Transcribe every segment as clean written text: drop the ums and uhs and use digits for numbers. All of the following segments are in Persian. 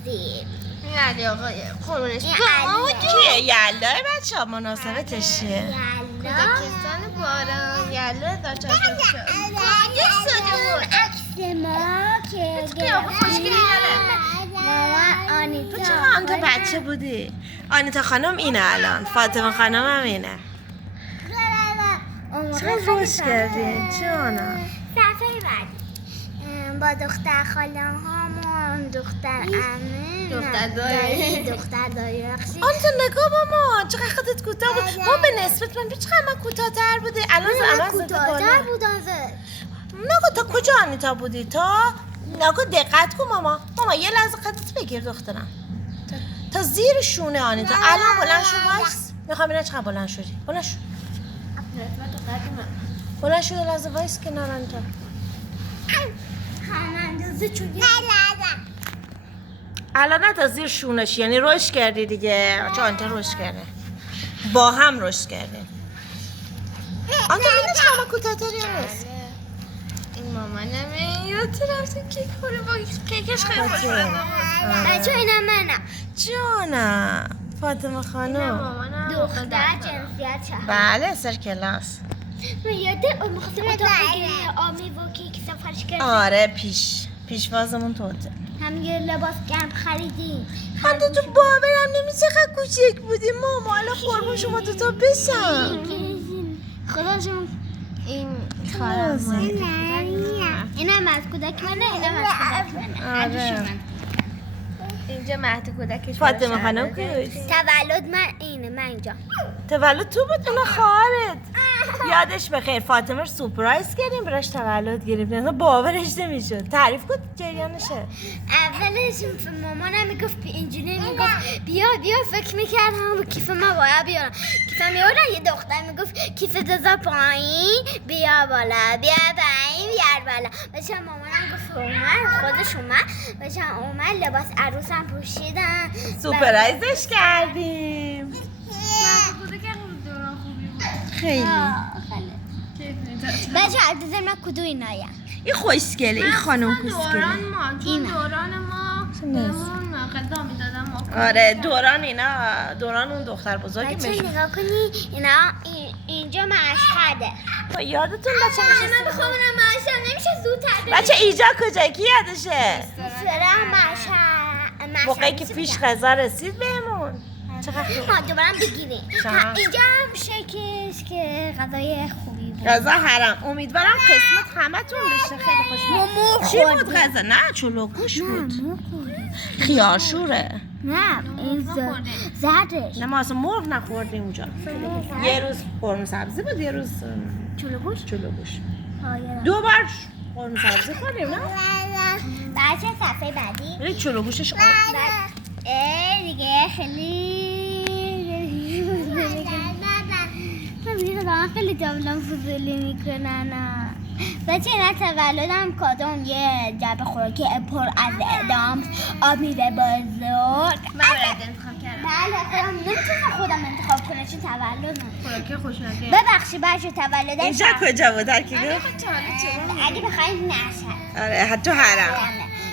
رفتیم. این علی آقای قربونش کیه یلداه بچه ها مناسبتش چیه؟ کودکستان باران یلا داشت شد یک ساده بود عکس ما که قیافه خوشگلی داره. مامان تو آنیتا چرا آن تو بچه بودی؟ آنیتا خانم اینه الان، فاطمه خانم هم اینه. چرا روش کردین؟ جانا صفحه بعدی با دختر خاله هامون دختر عمه دختر دایی. دختر دایی بخشی آنیتا نگاه مامان چقدر خودت کوتاه بود. ما به نسبت من چقدر من کوتاه‌تر بودی. الان زمان زده کوتاه‌تر بالا. بودم نگو تا کجا آنیتا بودی؟ تا نگو دقت کن ماما یه لحظه قدت بگیر دخترم. تا زیر شونه آنیتا. الان بلند شو وایس. میخوام ببینم چقدر بلند شدی. بلند شو. بلند شو یه لحظه وایس کنار آنیتا. خانندازه چون الان نه تا زیر شونش یعنی رشد کردی دیگه. چون آنیتا رشد کرده. با هم رشد کردیم. آنیتا ببین چقدر کوتاه‌تری نیست. این مامانمه یادت رفته کیک خوره با کیکش خیلی خوشمزه بود. بچه اینم منم جانم فاطمه خانم. مامانم دختر جنسیت چه بله سر کلاس. من یاده میخواستم اتاق بگیریم آمی و کیک سفارش کردیم آره پیشوازمون توته. هم یه لباس گرم خریدیم حتی تو باورم نمیشه چقدر کوچک بودیم ماما. الان قربون شما دوتا بشم. خداشون این خواهرم اینم از کودک منه اینم از کودک منه آره. اینجا مهد کودکش فاطمه خانم کجاست؟ تولد من اینه من اینجا تولد تو بود اون خواهرت. یادش بخیر فاطمه رو سورپرایز کردیم براش تولد گرفتیم. باورش نمیشد. تعریف کن جریانشه. اولش مامانم میگفت اینجوری میگفت بیا فکر میکردم با کیف من باید بیارم کیفم میارم یه دختر میگفت کیف دزا پایین بیا بالا بیا پایین بیار بالا بچه مامانم گفت اومد خودش اومد بچه اومد لباس عروسم پوشیدن سورپرایزش کردیم. خیلی بچه عزیزم من کدو اینایم این خوشگله این خانم خوشگله. دوران ما بهمون غذا میدادن ما. آره دوران اون دختر بزرگی بچه میشه. نگاه کنی اینا اینجا مشهده یادتون بچه من بخوام برم مشهد نمیشه زودتر بچه ایجا کجا کی یادشه؟ سرم مشهد موقعی که پیش غذا رسید بهمون چقدر خوب. دوبارم بگیریم چقدر؟ اینجا هم شکش که غذای خوبی بود غذا حرام. امیدوارم قسمت همتون بشه. خیلی خوش مرغ چی بود غذا؟ نه چلوگوش بود. خیارشوره. نه این زردش نه ما اصلا مرغ نخوردیم اونجا. یه روز قرمه سبزی بود یه روز چلوگوش. دو بار قرمه سبزی خوردیم نه؟ بچه صفحه بعدی ولی چلوگوشش دیگه خیلی خیلی جملم فضولی میکنن بچه اینا تولدم کادون یه جعبه خوراکی پر از ادام آب میوه بزرگ من برات انتخاب کردم. بله خودم نمیتونم خودم انتخاب کنم چون تولدم خوراکی خوشمزه. ببخشید بچه تولدم اینجا کجا بود هر کی گفت؟ اگه بخواید نشد آره حتی حرام.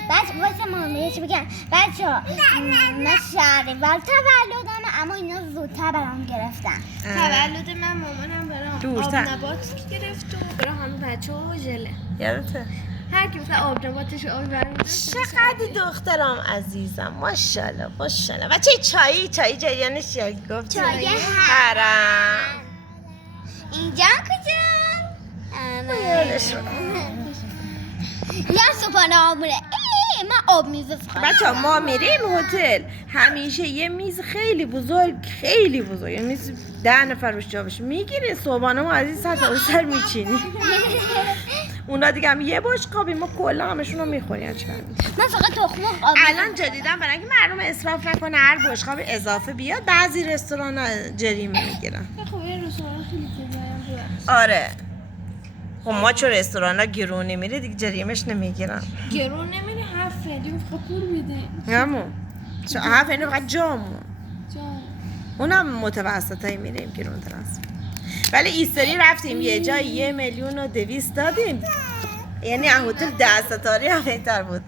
بچه واسه مامیه چی بگم بچه من شهریور تولدم اما اینا زودتر برام گرفتن تولد من مامانم برام آب دورتر. نبات گرفت و برای همه بچه ها و ژله. یادته؟ هر کی مثلا آب نباتش آب برام چقدر دخترم عزیزم ماشاءالله بچه چایی جریانش یا گفت چای حرام. اینجا کجا؟ یادش رو. یا سوپانه آموره من آب میزه بچه ما میریم هتل همیشه یه میز خیلی بزرگ یه میز 10 نفر روش جا بشه میگیری صبحانه ما از این سطح سر میچینی. اونا دیگه هم یه بشقابی ما کلا همشون رو میخوریم. من فقط تخم مرغ آب الان جدیدن برای اینکه مردم اسراف نکنه هر بشقاب اضافه بیاد بعضی رستوران جریمه میگیرن. خب این رستوران خیلی خوبه. آره خب ما چون رستوران ها گرون نمیره دیگه جریمش نمیگیرن. گرون نمیره 7 فعلی فقط پول میده. همون چون 7 یعنی فقط جامون جان. اونم متوسطایی میریم گرون ترست. ولی ایستری رفتیم یه جای 1,200,000 دادیم. یعنی هتل 10 ستاره هم بهتر بود.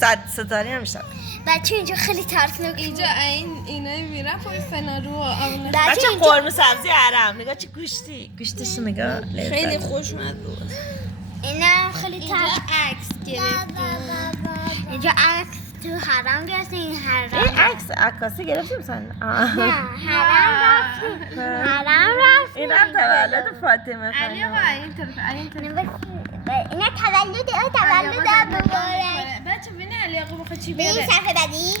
100 ستاره هم شد. بچه اینجا خیلی ترسناک اینجا اینه میرم پای فنارو اون بچه قرمه سبزی حرم نگاه چه گوشتش نگاه خیلی خوشمزه اینم خیلی اینجا عکس گرفتیم اینجا عکس تو حرم گرفتیم این حرم این عکس عکاسی گرفتیم سن نه حرم رفتیم این هم تولد فاطمه علی خانم آقا این طرف اینا تولد مبارک بچه ببین علی آقا بخواد چی به این بیاره صفحه بعدی